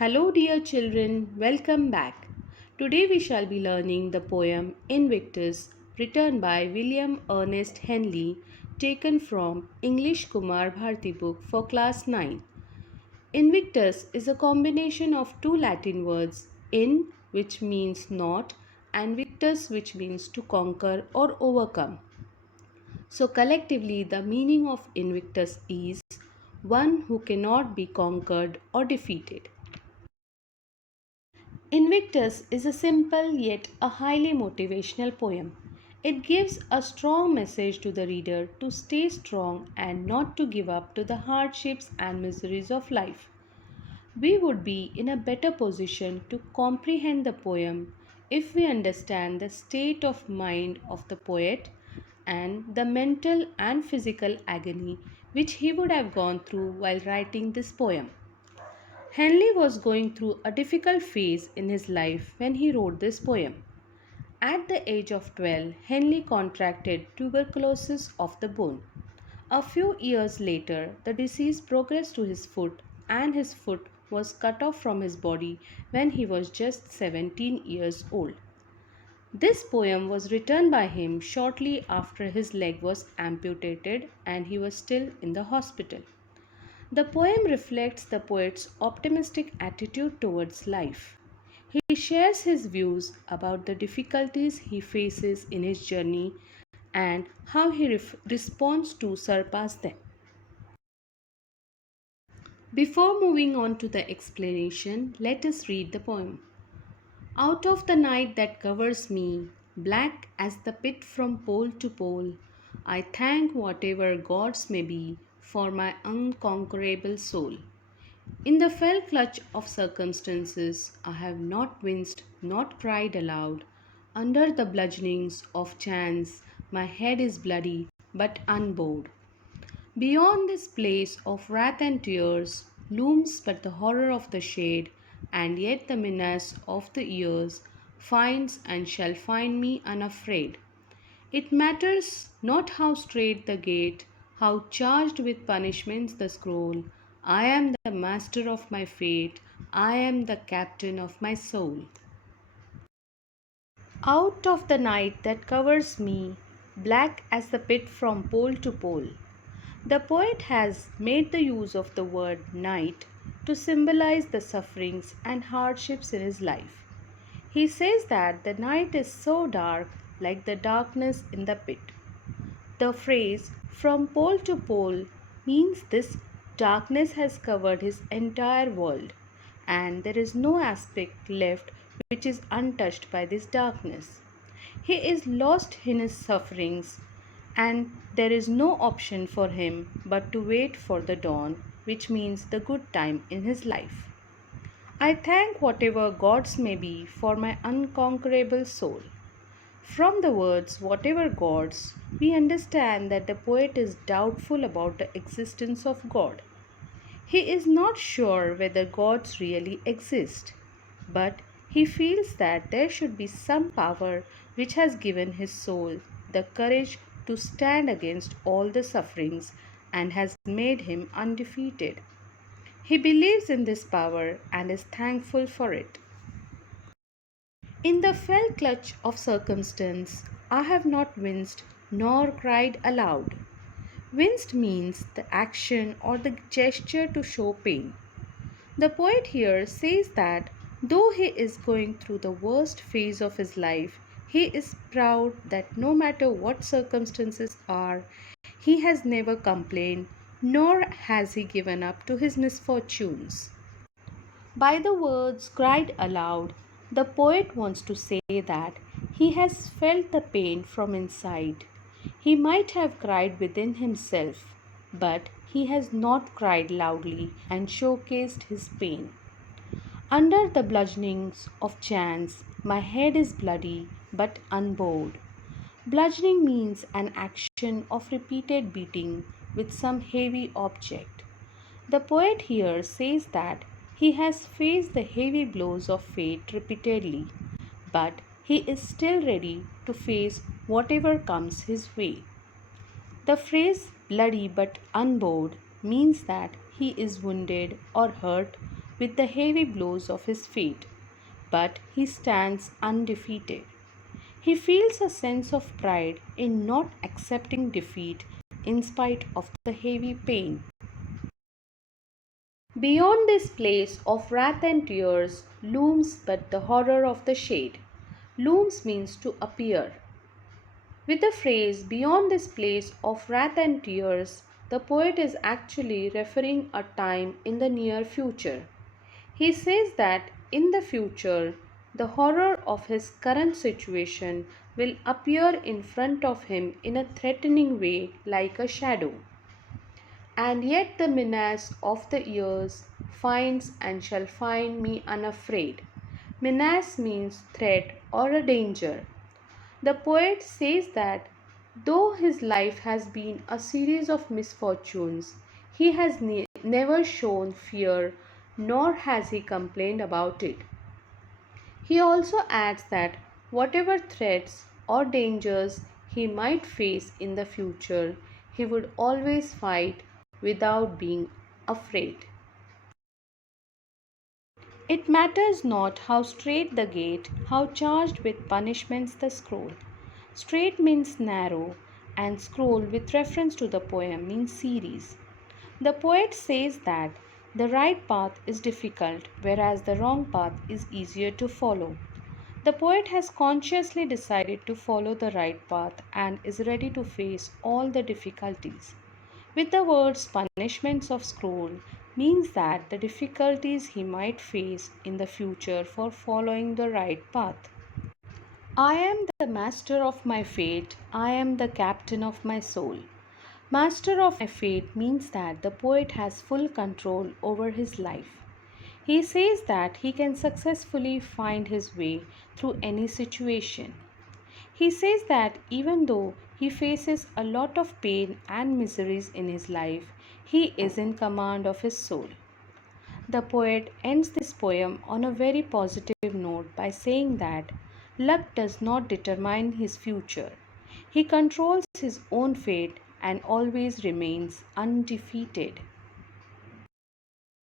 Hello, dear children, welcome back. Today we shall be learning the poem Invictus, written by William Ernest Henley, taken from English Kumar Bharti book for class 9. Invictus is a combination of two Latin words, in, which means not, and victus, which means to conquer or overcome. So, collectively, the meaning of Invictus is one who cannot be conquered or defeated. Invictus is a simple yet a highly motivational poem. It gives a strong message to the reader to stay strong and not to give up to the hardships and miseries of life. We would be in a better position to comprehend the poem if we understand the state of mind of the poet and the mental and physical agony which he would have gone through while writing this poem. Henley was going through a difficult phase in his life when he wrote this poem. At the age of 12, Henley contracted tuberculosis of the bone. A few years later, the disease progressed to his foot, and his foot was cut off from his body when he was just 17 years old. This poem was written by him shortly after his leg was amputated and he was still in the hospital. The poem reflects the poet's optimistic attitude towards life. He shares his views about the difficulties he faces in his journey and how he responds to surpass them. Before moving on to the explanation, let us read the poem. Out of the night that covers me, black as the pit from pole to pole, I thank whatever gods may be for my unconquerable soul. In the fell clutch of circumstances, I have not winced, not cried aloud. Under the bludgeonings of chance, my head is bloody but unbowed. Beyond this place of wrath and tears looms but the horror of the shade, and yet the menace of the years finds and shall find me unafraid. It matters not how straight the gate, how charged with punishments the scroll. I am the master of my fate, I am the captain of my soul. Out of the night that covers me, black as the pit from pole to pole. The poet has made the use of the word night to symbolize the sufferings and hardships in his life. He says that the night is so dark, like the darkness in the pit. The phrase from pole to pole means this darkness has covered his entire world, and there is no aspect left which is untouched by this darkness. He is lost in his sufferings, and there is no option for him but to wait for the dawn, which means the good time in his life. I thank whatever gods may be for my unconquerable soul. From the words whatever gods, we understand that the poet is doubtful about the existence of God. He is not sure whether gods really exist, but he feels that there should be some power which has given his soul the courage to stand against all the sufferings and has made him undefeated. He believes in this power and is thankful for it. In the fell clutch of circumstance, I have not winced nor cried aloud. Winced means the action or the gesture to show pain. The poet here says that though he is going through the worst phase of his life, he is proud that no matter what circumstances are, he has never complained nor has he given up to his misfortunes. By the words cried aloud, the poet wants to say that he has felt the pain from inside. He might have cried within himself, but he has not cried loudly and showcased his pain. Under the bludgeonings of chance, my head is bloody but unbowed. Bludgeoning means an action of repeated beating with some heavy object. The poet here says that he has faced the heavy blows of fate repeatedly, but he is still ready to face whatever comes his way. The phrase bloody but unbowed means that he is wounded or hurt, with the heavy blows of his fate, but he stands undefeated. He feels a sense of pride in not accepting defeat in spite of the heavy pain. Beyond this place of wrath and tears looms but the horror of the shade. Looms means to appear. With the phrase beyond this place of wrath and tears, the poet is actually referring a time in the near future. He says that in the future, the horror of his current situation will appear in front of him in a threatening way like a shadow. And yet the menace of the years finds and shall find me unafraid. Menace means threat or a danger. The poet says that though his life has been a series of misfortunes, he has never shown fear nor has he complained about it. He also adds that whatever threats or dangers he might face in the future, he would always fight without being afraid. It matters not how straight the gate, how charged with punishments the scroll. Straight means narrow, and scroll, with reference to the poem, means series. The poet says that the right path is difficult, whereas the wrong path is easier to follow. The poet has consciously decided to follow the right path and is ready to face all the difficulties. With the words punishments of scroll means that the difficulties he might face in the future for following the right path. I am the master of my fate, I am the captain of my soul. Master of my fate means that the poet has full control over his life. He says that he can successfully find his way through any situation. He says that even though he faces a lot of pain and miseries in his life, he is in command of his soul. The poet ends this poem on a very positive note by saying that luck does not determine his future. He controls his own fate and always remains undefeated.